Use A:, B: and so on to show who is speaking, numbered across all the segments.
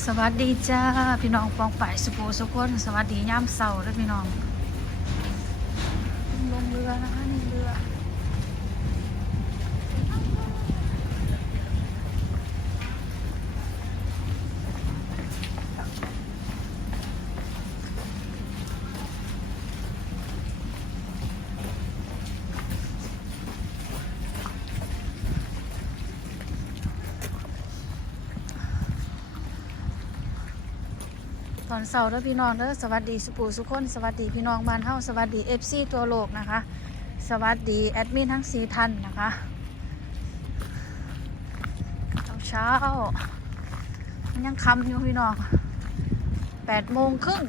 A: สวัสดีจ้าพี่น้องปองป่ายสุโขสุคนสวัสดีย่ามเสาร์ด้วยพี่น้องลงเรือนะคะนี่เรื อตอนเสาร์เด้อพี่น้องเด้อสวัสดีสุปูสุคนสวัสดีพี่น้องบ้านเฮาสวัสดีเอฟซีตัวโลกนะคะ สวัสดีแอดมินทั้งสี่ท่านนะคะเช้าเช้าๆมันยังคำอยู่พี่น้องแปดโมงครึ่ง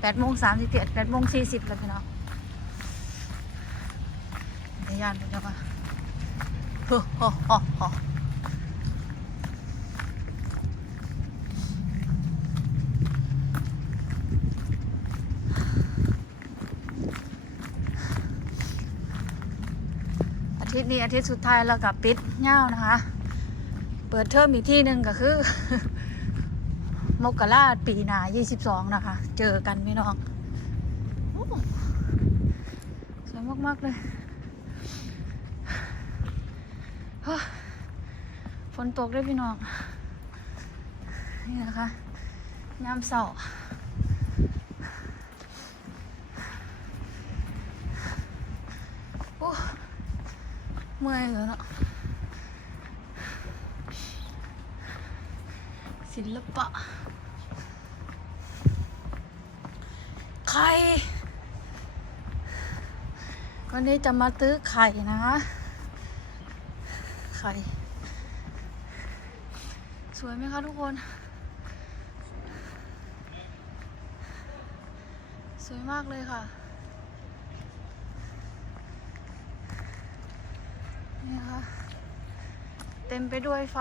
A: แปดโมงสามสิบเจ็ดแปดโมงสี่สิบแล้วพี่น้องยวยานเดี๋ยวก่อนโอ้โหโอ้โห อา ทิตย์นี้อาทิตย์สุดท้ายแล้วกับปิดเง่านะคะ เปิดเทอมอีกที่หนึ่งก็คือ มกราปีหนา22 นะคะ เจอกันพี่น้องสวยมากๆเลยเฮ้ยฝนตกด้วยพี่น้อง นี่นะคะยามเสาร์โอ้ เมื่อยแล้วเนาะศิลปะ ไข่วันนี้จะมาตื้อไข่นะคะไข่ สวยไหมคะทุกคน สวยมากเลยค่ะ นี่นะคะเต็มไปด้วยไฟ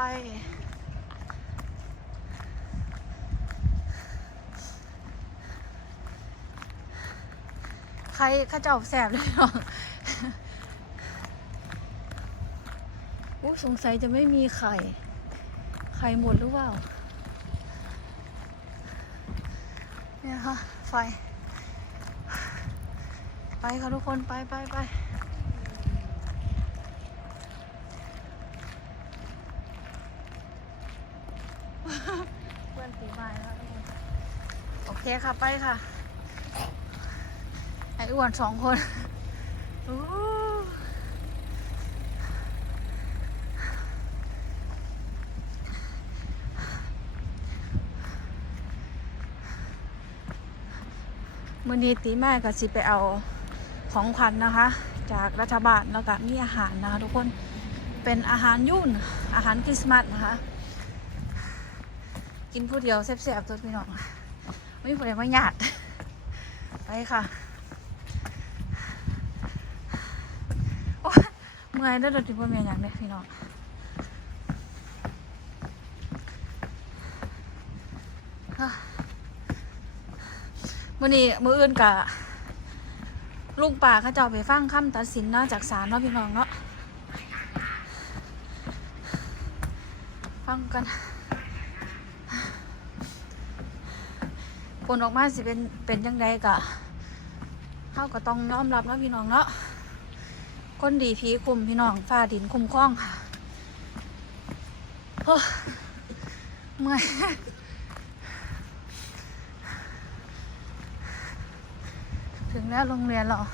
A: ใครข้าเจ้าแสบเลยเนาะอู้สงสัยจะไม่มีไข่ ไข่หมดหรือเปล่า เนี่ยนะคะไฟ ไปค่ะทุกคนไปไปไป เพื่อนตีไม้แล้วทุกคนโอ เคค่ะไปค่ะ ไอ้อ้วนสองคนมื่อนี้ตีไม้ก็สิไปเอาของขวัญนะคะ จากรัฐบาลแล้วก็มีอาหารนะคะทุกคนเป็นอาหารยุ่นอาหารคริสต์มาสนะคะ กินผู้เดียวแซ่บๆตัวพี่น้อง ไม่มีผู้ใดมาหยาดไปค่ะโอ้เมื่อยแล้วเดี๋ยวถึงว่าเมียอย่างเนี้พี่น้องมื่อนี้มืออื่นกะลุงป่าเขาเจ้าไปฟังคำตัดสินเนาะจากศาลเนาะพี่น้องเนาะฟังกัน ผลออกมาสิเป็นเป็นยังไงกะเขาก็ต้องยอมรับนะพี่น้องเนาะคนดีผีคุมพี่น้องฟ้าดินคุมครองค่ะโอ้เมื่อยถึงแล้วโรงเรียนเราโ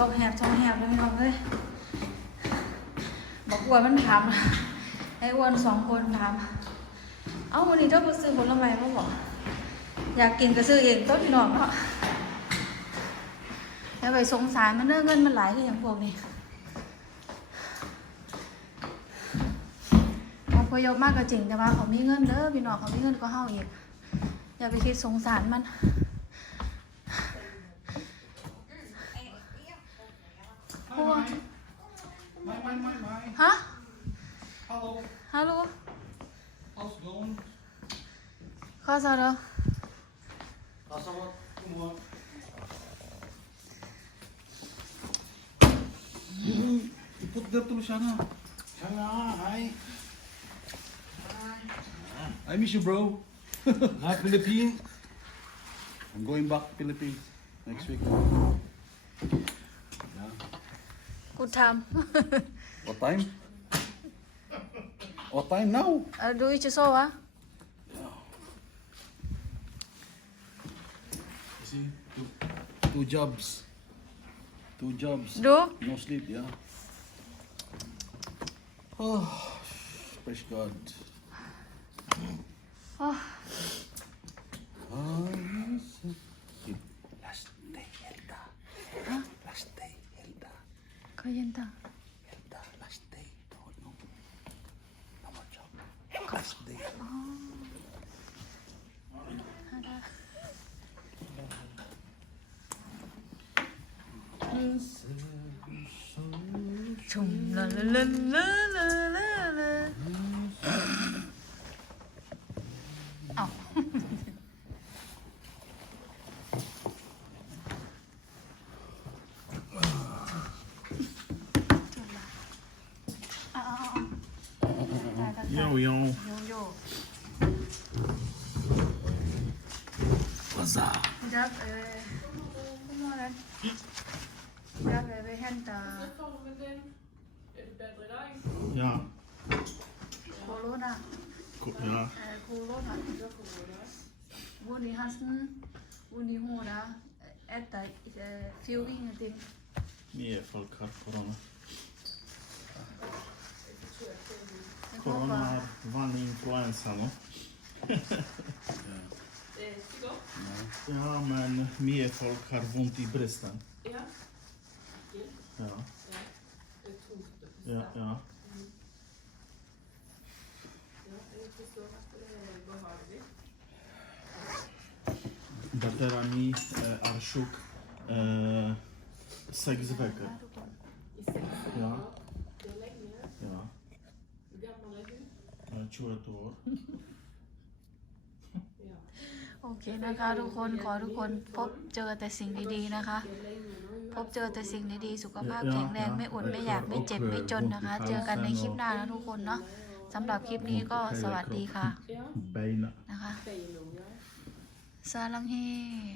A: อ้ยเมื่องแหบสองแหบเลยพี่น้องเลยบอกอ้วนมันถามไอ้อ้วนสองคนถามเอ้าวันนี้เจ้าไปซื้อผลไม้มาบอกอยากกินก็ซื้อเองต้นพี่น้องเนาะอย่าไปสงสารมันเนื้อเงินมันหลายที่อย่างพวกนี้อพยพมากก็จริงแต่ว่าเขามีเงินเด้อพี่น้องเขามีเงินก็เฮาอีกอย่าไปคิดสงสารมัน
B: my, my, my.
A: Huh? Hello. Hello.
B: How's it going?
A: How's it going? How's
B: it going? Iputgar tuloy siya na. Siya na,
C: hi. Hi.
B: I miss you, bro.
C: Not Philippine.
B: I'm going back to Philippines next week.
A: กูท
B: What time? What time now? ำ
A: เออดูอิจิโซวะ
B: You see, two, two jobs. Two jobs.
A: ดู
B: No sleep, yeah. Oh, praise God.
A: โอ้ ก็เย็นตัง
B: Hilda, last day. No, no. No more job. Last day.
A: ชุมละล Jag, eh, god morgon. Jag behöver hämta
C: Ja.
A: corona.
C: Ja.
A: Eh, corona. Går i halsen, går i håret, äta, eh, får ingenting.
C: Mer folk har corona. Corona är har vanlig influensa nu. Ja men mye folk har vondt i bristen.
D: Ja.
C: Ja. Ja, ja. Datera mi e, Arszuk e,
D: seks weker.
C: Ja. Ja. Czuję
D: tu.
A: โอเคนะคะ ทุกคนขอทุกคนพบเจอแต่สิ่งดีๆนะคะ
D: Det är länge nu.
A: พบเจอแต่สิ่งดีๆสุขภาพแข็งแรงไม่อดไม่อยากไม่เจ็บไม่จนนะคะ เจอกันในคลิปหน้านะทุกคนเนาะสำหรับคลิปนี้ก็สวัสดีค่ะ
D: Ja,
C: Beina.
A: นะคะ
D: säger nog ja.
A: ซาลังเฮ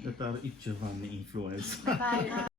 C: Detta är inte vanlig influensa.
A: บ๊ายบายค่ะ